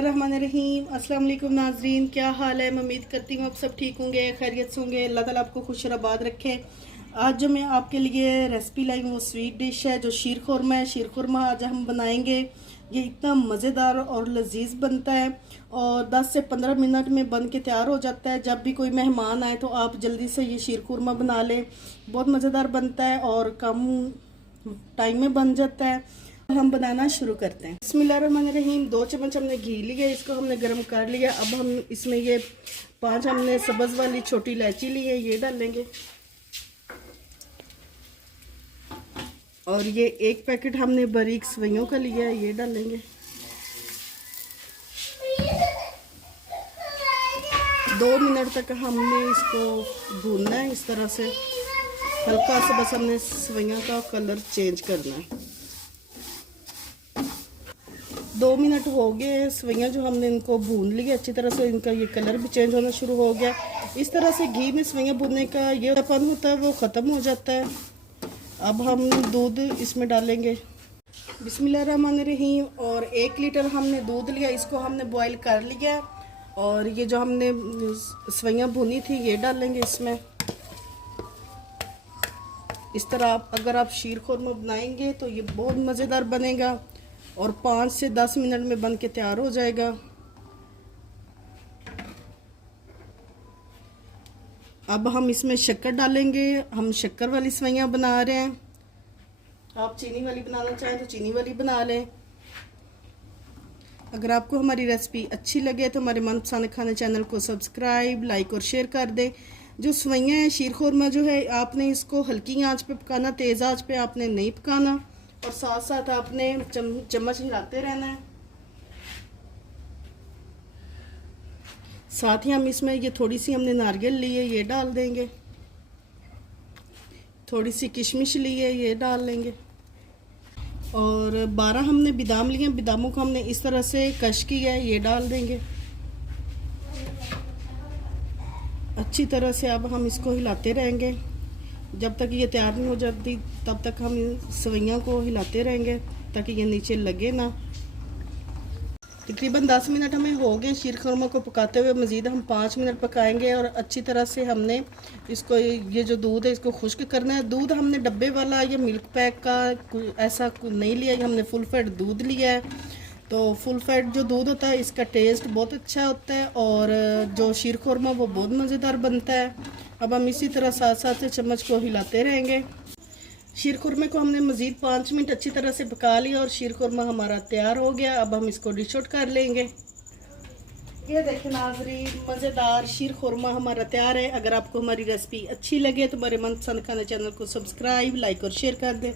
बिस्मिल्लाहिर्रहमानिर्रहीम। अस्सलाम वालेकुम नाजरीन, क्या हाल है। मैं उम्मीद करती हूँ आप सब ठीक होंगे, खैरियत से होंगे। अल्लाह ताला आपको खुश और आबाद रखे। आज जो मैं आपके लिए रेसिपी लाई हूँ वो स्वीट डिश है जो शीर खुरमा है। शीर खुरमा आज हम बनाएंगे। ये इतना मज़ेदार और लजीज बनता है और 10 से 15 मिनट में बन के तैयार हो जाता है। जब भी कोई मेहमान आए तो आप जल्दी से ये शीर खुरमा बना लें। बहुत मज़ेदार बनता है और कम टाइम में बन जाता है। हम बनाना शुरू करते हैं। बिस्मिल्लाहिर्रहमानिर्रहीम। 2 चम्मच हमने घी लिया, इसको हमने गर्म कर लिया। अब हम इसमें ये 5 हमने सब्ज़ वाली छोटी इलायची ली है, ये डालेंगे। और ये 1 पैकेट हमने बारीक सवैयों का लिया है, ये डालेंगे। 2 मिनट तक हमने इसको भूनना है इस तरह से, हल्का सा बस हमने सवैयों का कलर चेंज करना है। 2 मिनट हो गए, सवैयाँ जो हमने इनको भून लिया अच्छी तरह से, इनका ये कलर भी चेंज होना शुरू हो गया। इस तरह से घी में सवैयाँ भूनने का ये अपन होता है वो ख़त्म हो जाता है। अब हम दूध इसमें डालेंगे। बिस्मिल्लाहिर्रहमानिर्रहीम। और 1 लीटर हमने दूध लिया, इसको हमने बॉईल कर लिया। और ये जो हमने सवैयाँ भुनी थी ये डालेंगे इसमें। इस तरह अगर आप शीर खुरमा बनाएंगे तो ये बहुत मज़ेदार बनेगा और 5 से 10 मिनट में बन के तैयार हो जाएगा। अब हम इसमें शक्कर डालेंगे। हम शक्कर वाली सवैयाँ बना रहे हैं, आप चीनी वाली बनाना चाहें तो चीनी वाली बना लें। अगर आपको हमारी रेसिपी अच्छी लगे तो हमारे मनपसंद खाने चैनल को सब्सक्राइब, लाइक और शेयर कर दें। जो सवैयाँ हैं, शीर खुरमा जो है, आपने इसको हल्की आंच पे पकाना, तेज़ आंच पे आपने नहीं पकाना। और साथ साथ आपने चम्मच हिलाते रहना है। साथ ही हम इसमें ये थोड़ी सी हमने नारियल ली है, ये डाल देंगे। थोड़ी सी किशमिश ली है, ये डाल लेंगे। और 12 हमने बादाम लिए, बादामों को हमने इस तरह से कश किया है, ये डाल देंगे अच्छी तरह से। अब हम इसको हिलाते रहेंगे जब तक ये तैयार नहीं हो जाती, तब तक हम सवैयों को हिलाते रहेंगे ताकि ये नीचे लगे ना। तकरीबन 10 मिनट हमें हो गए शीर खुरमा को पकाते हुए। मज़ीद हम 5 मिनट पकाएंगे और अच्छी तरह से हमने इसको, ये जो दूध है इसको खुश्क करना है। दूध हमने डब्बे वाला या मिल्क पैक का ऐसा नहीं लिया, हमने फुल फैट दूध लिया है। तो फुल फैट जो दूध होता है इसका टेस्ट बहुत अच्छा होता है और जो शीर खुरमा वो बहुत मज़ेदार बनता है। अब हम इसी तरह साथ साथ चम्मच को हिलाते रहेंगे। शीर खुरमे को हमने मज़ीद 5 मिनट अच्छी तरह से पका लिया और शीर खुरमा हमारा तैयार हो गया। अब हम इसको डिश आउट कर लेंगे। ये देखें नाज़रीन, मज़ेदार शीर खुरमा हमारा तैयार है। अगर आपको हमारी रेसिपी अच्छी लगे तो हमारे मनपसंद खाने चैनल को सब्सक्राइब, लाइक और शेयर कर दें।